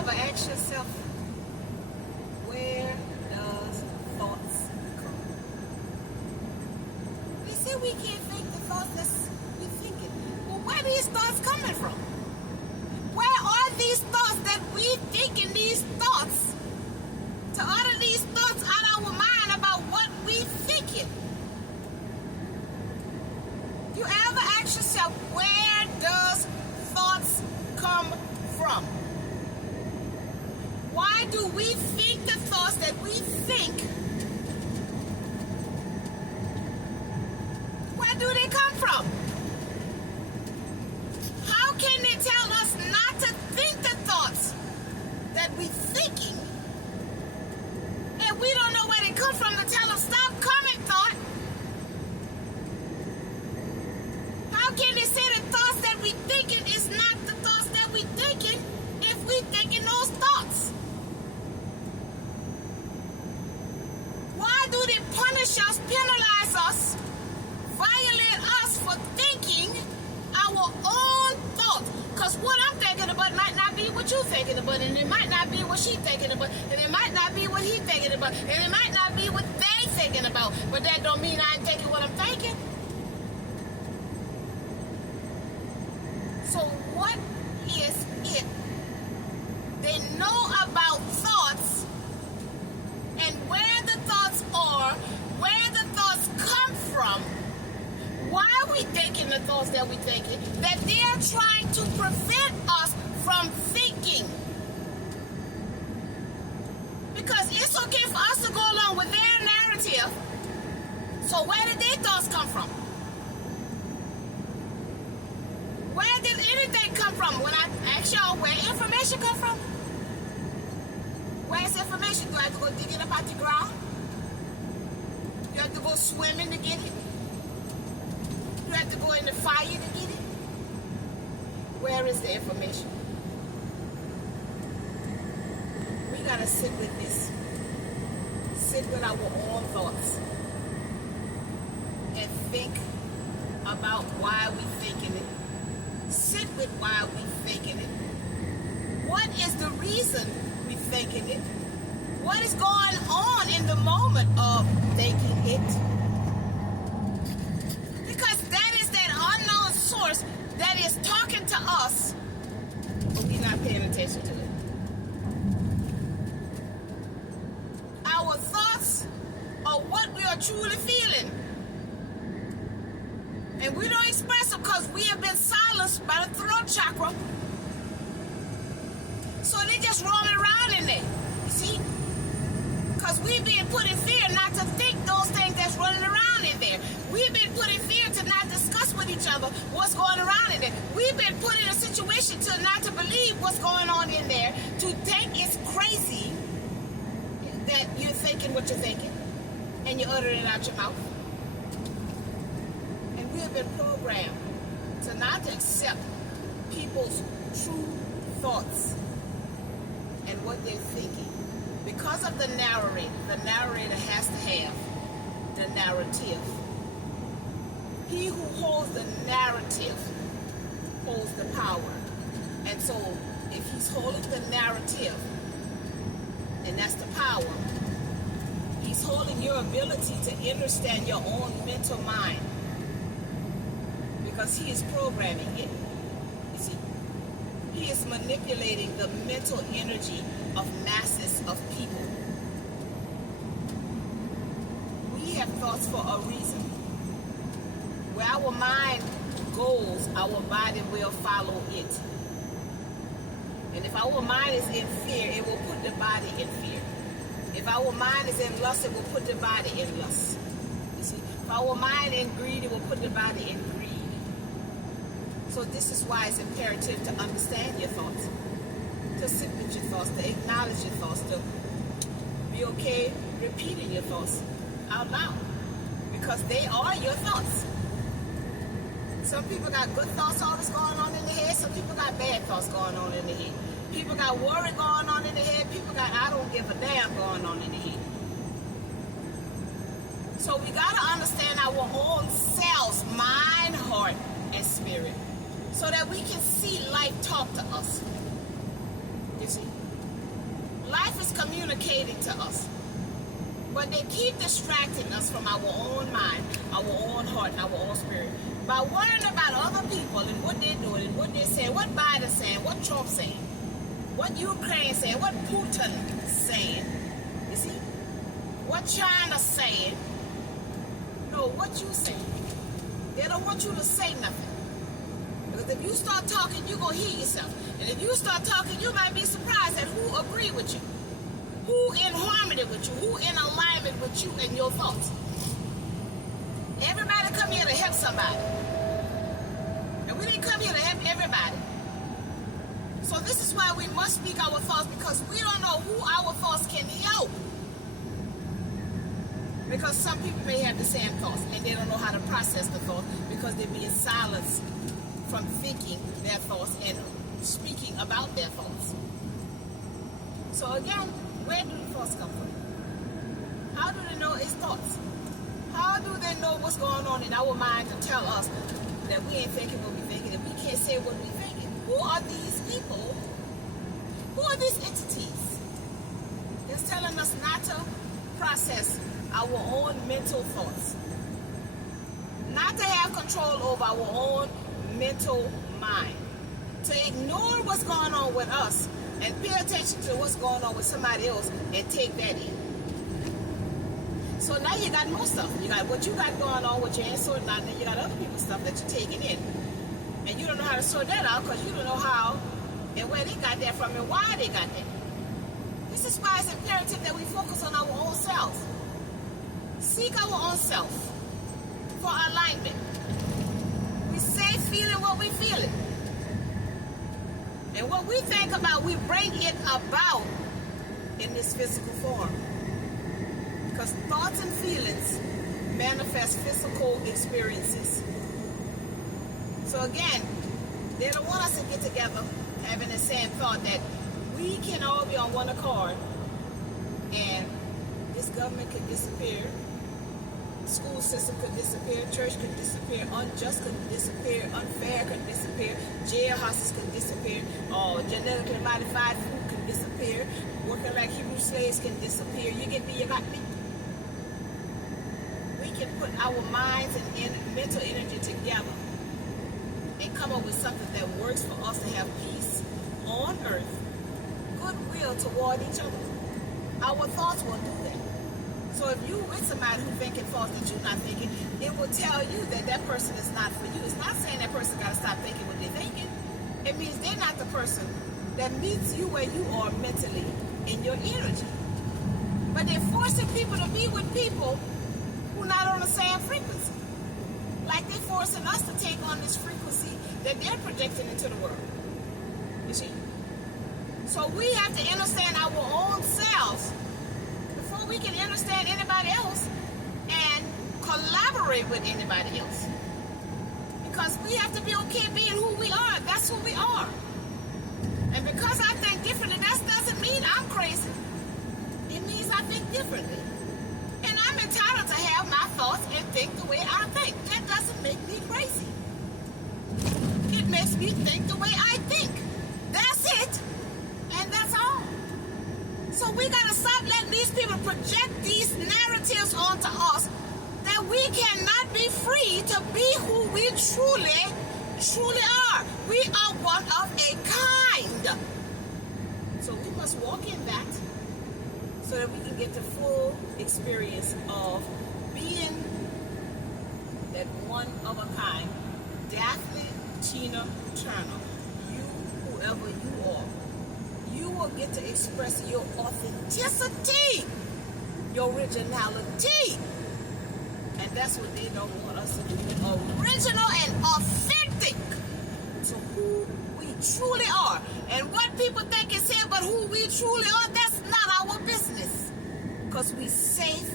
ever ask yourself, where does thoughts come? They say we can't think the thoughts that we're thinking. Well, where are these thoughts coming from? Where are these thoughts that we thinking these thoughts? To utter these thoughts out of our mind about what we thinking. You ever ask yourself, where does thoughts come from? Why do we think the thoughts that we think? Where do they come from? How can they tell us not to think the thoughts that we're thinking? And we don't know where they come from to tell us, stop coming, thought. How can they say the thoughts that we're thinking is not the thoughts that we're thinking if we're thinking those thoughts? Why do they punish us, penalize us, violate us for thinking our own thoughts? Because what I'm thinking about might not be what you're thinking about, and it might not be what she's thinking about, and it might not be what he's thinking about, and it might not be what they're thinking about, but that don't mean I ain't thinking what I'm thinking. So what is it? They know about thoughts and where the thoughts are, where the thoughts come from. Why are we thinking the thoughts that we're thinking? That they're trying to prevent us from thinking. Because it's okay for us to go along with their narrative. So where did their thoughts come from? Where did anything come from? When I ask y'all where information come from? Where's information? Do I have to go dig it up out the ground? You have to go swimming to get it? You have to go in the fire to get it? Where is the information? We gotta sit with this. Sit with our own thoughts. And think about why we're thinking it. Sit with why we're thinking it. What is the reason we're thinking it? What is going on in the moment of thinking it? Because that is that unknown source that is talking to us, but we're not paying attention to it. Our thoughts are what we are truly feeling. And we don't express them because we have been silenced by the throat chakra. So they just roaming around in there. You see? Because we've been put in fear not to think those things that's running around in there. We've been put in fear to not discuss with each other what's going around in there. We've been put in a situation to not to believe what's going on in there, to think it's crazy that you're thinking what you're thinking and you utter it out your mouth. And we have been programmed to not to accept people's true thoughts and what they're thinking. Because of the narrator has to have the narrative. He who holds the narrative holds the power. And so if he's holding the narrative, and that's the power, he's holding your ability to understand your own mental mind. Because he is programming it. You see, he is manipulating the mental energy of masses of people. We have thoughts for a reason. Where our mind goes, our body will follow it. And if our mind is in fear, it will put the body in fear. If our mind is in lust, it will put the body in lust. You see, if our mind in greed, it will put the body in greed. So this is why it's imperative to understand your thoughts, to sit with your thoughts, to acknowledge your thoughts, to be okay repeating your thoughts out loud, because they are your thoughts. Some people got good thoughts always going on in their head. Some people got bad thoughts going on in their head. People got worry going on in their head. People got I don't give a damn going on in their head. So we got to understand our own selves, mind, heart, and spirit, so that we can see life talk to us. You see? communicating to us. But they keep distracting us from our own mind, our own heart, and our own spirit by worrying about other people and what they're doing and what they're saying, what Biden's saying, what Trump's saying, what Ukraine's saying, what Putin's saying. You see? What China's saying. No, what you saying. They don't want you to say nothing. Because if you start talking, you're going to hear yourself. And if you start talking, you might be surprised at who agree with you. Who in harmony with you, who in alignment with you and your thoughts. Everybody come here to help somebody. And we didn't come here to help everybody. So this is why we must speak our thoughts, because we don't know who our thoughts can help. Because some people may have the same thoughts and they don't know how to process the thoughts because they're being silenced from thinking their thoughts and speaking about their thoughts. So again, where do the thoughts come from? How do they know it's thoughts? How do they know what's going on in our mind to tell us that we ain't thinking what we're thinking, and we can't say what we're thinking? Who are these people? Who are these entities that's telling us not to process our own mental thoughts? Not to have control over our own mental mind. To ignore what's going on with us and pay attention to what's going on with somebody else and take that in. So now you got more stuff. You got what you got going on with your ain't sorting out, and then you got other people's stuff that you're taking in. And you don't know how to sort that out because you don't know how and where they got that from and why they got that. This is why it's imperative that we focus on our own selves. Seek our own self for alignment. We say feeling what we feeling. And what we think about, we bring it about in this physical form. Because thoughts and feelings manifest physical experiences. So again, they don't want us to get together having the same thought that we can all be on one accord and this government could disappear, school system could disappear, church could disappear, unjust could disappear, unfair could disappear, jailhouses could disappear, genetically modified food could disappear, working like Hebrew slaves can disappear. You get me, you got me. We can put our minds and mental energy together and come up with something that works for us to have peace on earth, goodwill toward each other. Our thoughts will do that. So if you with somebody who's thinking thoughts that you're not thinking, it will tell you that that person is not for you. It's not saying that person got to stop thinking what they're thinking. It means they're not the person that meets you where you are mentally in your energy. But they're forcing people to be with people who are not on the same frequency. Like they're forcing us to take on this frequency that they're projecting into the world. You see? So we have to understand our own selves before we can understand anybody else and collaborate with anybody else. Because we have to be okay being who we are. That's who we are. And because I think differently, that doesn't mean I'm crazy. It means I think differently. And I'm entitled to have my thoughts and think the way I think. That doesn't make me crazy. It makes me think the way I think. That's it. And that's all. So we got to stop letting these people project these narratives onto us that we cannot be free to be who we truly are. We are one of a kind. So we must walk in that so that we can get the full experience of being that one of a kind. Daphne Tina Turner, you, whoever you are, you will get to express your authenticity, your originality. And that's what they don't want us to do. Original and authentic to who we truly are. And what people think is here, but who we truly are, that's not our business. Because we safe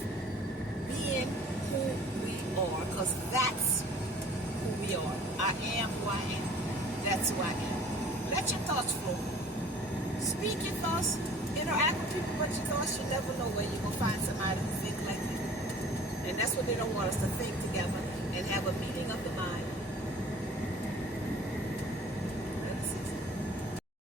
being who we are. Because that's who we are. I am who I am. That's who I am. Let your thoughts flow. Speak your thoughts. Interact with people, but your thoughts, you never know where you're going to find somebody who thinks like you. And that's what they don't want us to think together and have a meeting of the mind.